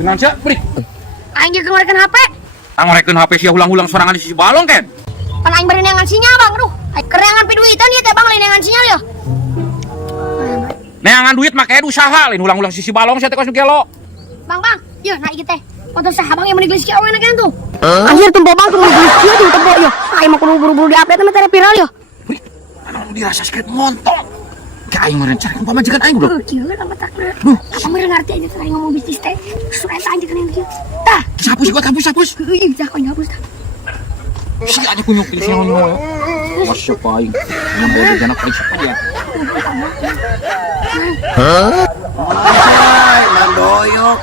Dengan siapa, Bri? Aing juga ngorekeun HP. Ngorekeun HP sia ulang-ulang sorangan di sisi balong, Ken. Pan aing beri neangan sinyal, Bang. Aduh, kerengan piduitan ieu teh, Bang, lain neangan sinyal ya. Neangan duit make usaha lain ulang-ulang sisi balong sia teh kos gelo. Bang, ieu na ieu teh. Motor saha Bang yang meuni geus kieu aweuna kan tuh. Anjir tempo Bang kudu geus kieu tuh tempo ya. Aing mah kudu buru-buru di-update mah teh viral ya. Bri, anu dirasa sakit montong. Ka aing meureun cari pamajikan aing, Bro. Kieu lama tak. Apa meureun ngarti aja teh ngomong bisnis teh. Sudah aja kan kieu. Tah, Hapus gua hapus. heuh dah kau hapus tah. Si aja kunyuk di sini ngono. Masya paing. Yang bodoh jangan paling siapa ya? Hai, Mandoyok.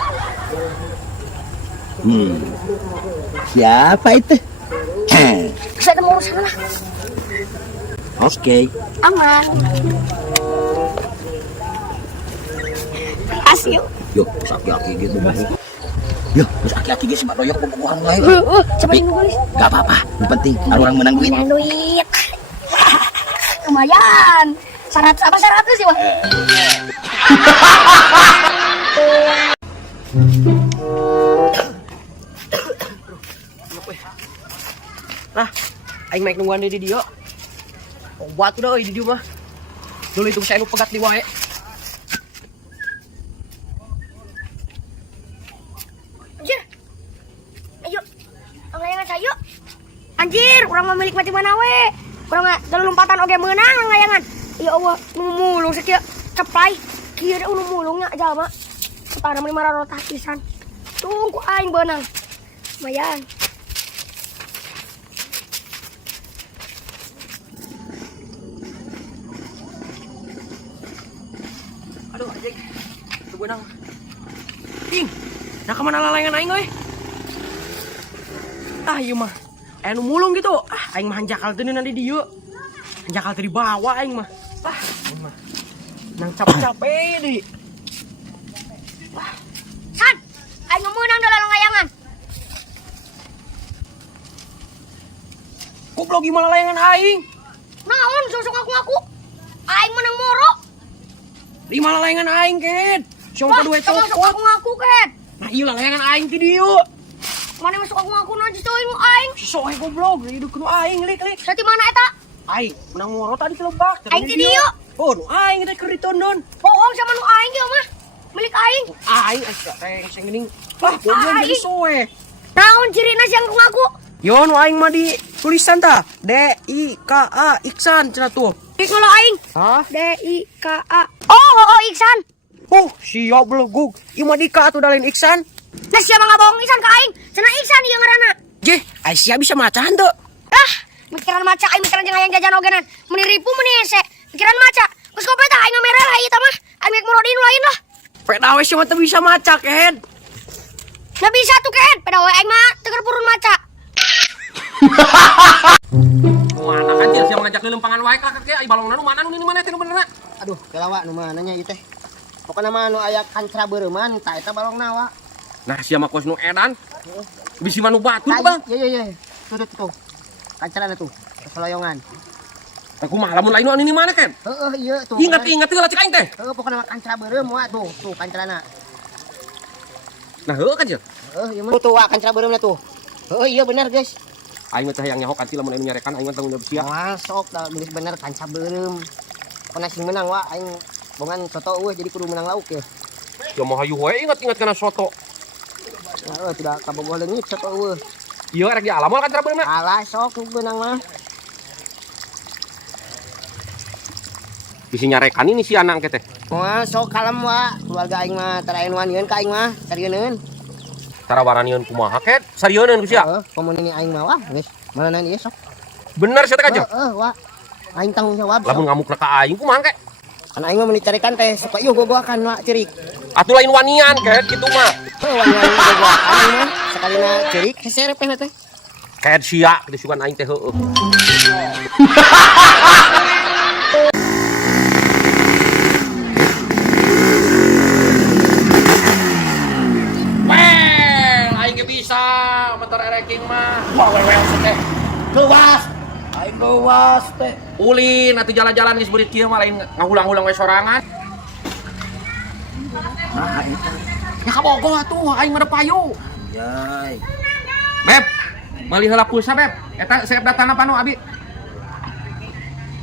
Siapa itu? Saya mau urus sana. Oke. Aman. Asio. Yuk, aki-aki gitu bah. Yuk, aki-aki gitu Mbak Doyok bobogohan lain. Coba nulis. Gak apa-apa, yang penting ada orang menang duit. Menang duit. Lumayan. Syaratnya sih, Wah? Nah, aing maik nungguan di dia. Obat udah di dia mah. Dulu itu saya nu pegat di wae. Anjir. Ayo. Ngelayangan saya. Anjir, urang mah milik mati mana we. Urang mah dalam lompatan oge meunang ngelayangan. Ya Allah, nu mulung sakieu ceplay. Kieu nu mulungnya jalma. Tara mah 500 pisan. Tunggu aing beunang. Lumayan. Aduh, anjing. Tuh benang. Ting. Nah kemana lalayangan aing euy? Ah, ieu mah. Anu mulung gitu. Ah, aing mah hanjakal teu nanti dieu. Hanjakal teu di bawah aing mah. Ah, aing mah. Nang capek-capek deui. San, aing meunang dalam ngelayangan. Goblok gimana layangan aing? Naon sosok aku. Aing menang moro. Di mana layangan aing, Ken? Siapa dua Sosok cokot? aku ngaku, Ken. Nah, iya layangan aing ti dieu. Mana masuk aku ngaku nanti tuh ilmu aing. Soe goblok, hidup kudu aing lik. Berarti mana eta? Aing menang moro tadi kelebak. Aing ti dieu. Oh, nu aing teh keur ditondon. Bohong sama nu aing ieu mah. Milik aing. Aing asa teh sing geuning. Ah, goblok jadi soe. Naon cirina yang aku ngaku? Yo, nu aing mah di tulisan tah. D-I-K-A Iksan cenah tuh. Dik ngolo aing. Hah? D-I-K-A. Oh, Iksan. Oh, siap belegug. Ieu mah di K atuh da lain Iksan. Nah siapa ngabohong Iksan ka aing? Cenah Iksan ieu ngaranna. Jeh, Aisyah bisa maca henteu? Ah, mikiran maca aing mikiran jeung hayang jajan ogenan. Meni ripu meni ese. Pikiran maca. Geus kope tah aing merah lah ieu tah mah. Aing mik murodin lain lah. Pedawe sih mah teu bisa maca, Ken. Nggak bisa tuh Ken. Pedawe aing mah teu purun maca. Mana anjir sia ngajak leulempangan wae ka kakek ai balongna nu mana nu ini mana teh nu benerna. Aduh, kelawak nu mana nya ieu teh. Pokona mah nu aya kancra beureuman, tah eta balongna wa. Nah sia mah kos nu edan. Bisi mah nu batur, Bang. Iya. Tuh. Kancrana tuh, keseloyongan. Aku mah lamun lain nu ini mana, Ken? Heeh, ieu tuh. Ingat heula cek aing teh. Heeh, pokona mah kancra beureum wa tuh kancrana. Nah, heueuh kan nya. Heeh, ieu mah tuh wa kancra beureumna tuh. Heeh, iya bener, guys. Aing mah teh hayang nyahok anti lamun anu nyarekan aing mah tanggung jawab sia. Masuk dah geus bener kancra beureum. Pokona sing menang wa aing bongan soto eueuh jadi kudu menang lauk ya. Ya mah hayu wae ingat kana soto. Heeh, tidak kabogoh leungit soto eueuh. Ieu rek di alam kan cara beunang. Alah sok benang mah. Bisi nyarekan ini si anak teh. Wah, sok kalem wa. Keluarga aing mah tara anu ka aing mah, sarieun. Cara waranian kumaha ket? Sarieun ku sia. Heeh, komunini aing mah wah, geus. Mana ieu sok. Bener sia teh kan. Heeh, wah. Aing tanggung jawab. Lamun ngamukna ka aing kumaha kek? Kan aing mah meuni carekan teh suka ieu gogoakan wa cirik. Atuh lain wanian ket kitu mah. Heuh, wani gogoakan aing mah sakalina cirik heser teh teh. Ket sia kitu sugan aing teh heueuh. Bisa motor ereking mah. Wah, wewe teh. Kewas. Aing kewas teh. Ulin atuh jalan-jalan geus beurit kieu mah lain ngahulang-hulang we sorangan. Nah, itu. Ya kabogoh atuh, aing mah payu. Jai. Beb, meuli heula pulsa, Beb. Eta saya datana panu abi.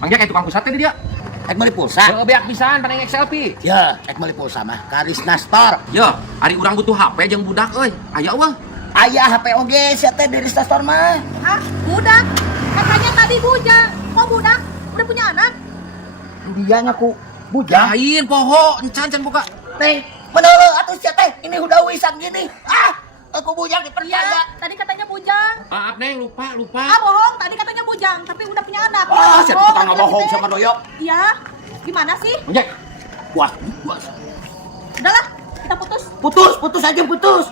Mangja kayak tukang pulsa teh di dia. Ek meuli pulsa. Heeh, beak pisan pada selfie. Ya, ek meuli pulsa mah Karisna Store. Ya, ari urang butuh HP jeung budak euy. Aya eueuh. Aya HP oge sia teh dari Store mah. Hah? Budak? Katanya tadi bujang. Kok budak? Udah punya anak? Dia ngaku bujang. Lain poho, encan buka. Teh, meneuleuh atuh sia teh. Ini udah wisan gini. Aku bujang Iya, dipercaya. tadi katanya bujang. Maaf, Neng, lupa. Ah, bohong. Tadi katanya bujang, tapi udah punya anak. Sia teh tukang ngabohong sama doyok. Iya. Gimana sih? Mangja. Wah, Udahlah, kita putus. putus aja putus.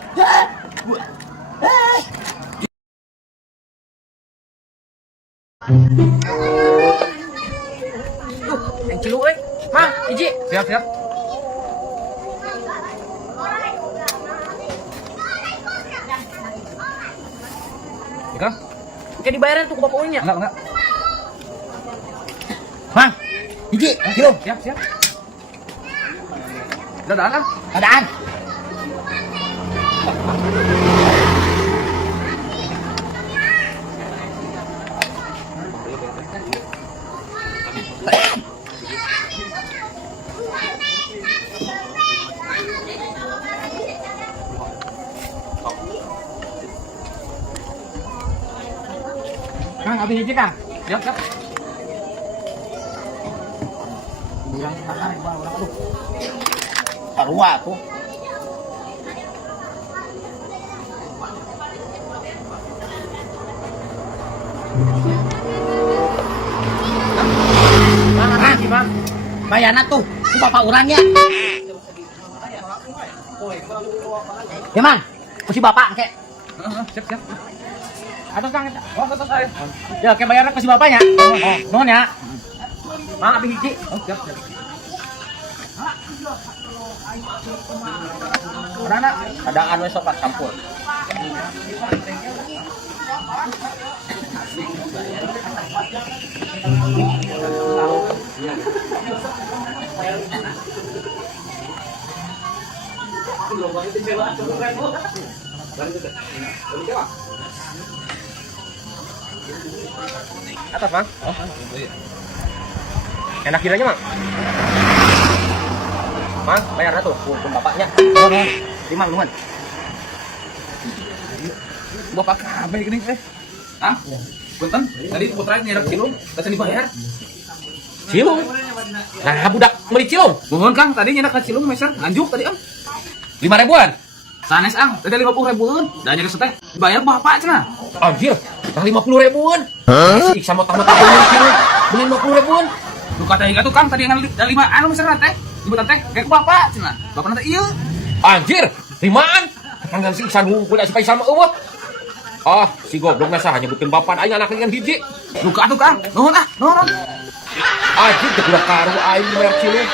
Yang cilu euy. Mang, hiji. Siap. Ika? Oke dibayarin tuh ke bapak ulingnya. Enggak. Mang, hiji, yuk. Siap. Dadah. Adaan. Kang, abi hiji, Kang. Siap. Sarua tuh. Mang. Bayana tuh, ku bapak orangnya. Ya mang, ku si bapak kek. Siap. Aduh, Kang. Oh, saya. Ya, kayak bayarnya ke si bapaknya. Nuhun ya. Mang, abi hiji. Oh, siap. Ada anu sopat campur. Atas, Mang. Oh, enak kiranya, Mang. Mang, bayarnya tuh, pun bapaknya. Timang nuhun. Bapak kabeh gini teh. Ah? Punten, tadi putra nyerak cilung, teu dibayar. Cilung. Nah, budak meuli cilung. Nuhun Kang, tadi nyerak ka cilung meser, lanjut tadi am. 5.000-an. Sanes ang, tadi 50.000-an. Da nyerak teh dibayar bapak cenah. Anjir, nah 50.000-an. Si Iksan motong-motong cilung, beli 50.000-an. Lu kata hingga tuh Kang, tadi yang 5 anu meser teh. Ibutan teh kayak bapak cenah. Bapak teh ieu. Anjir, limaan. Kan si Iksan ngumpul da supaya sama eueuh. Ah, si goblok masa hanya butuh bapak aing anak dengan hiji. Lu ka atuh Kang. Nuhun. Anjir, teu kudu karu aing bayar cilung.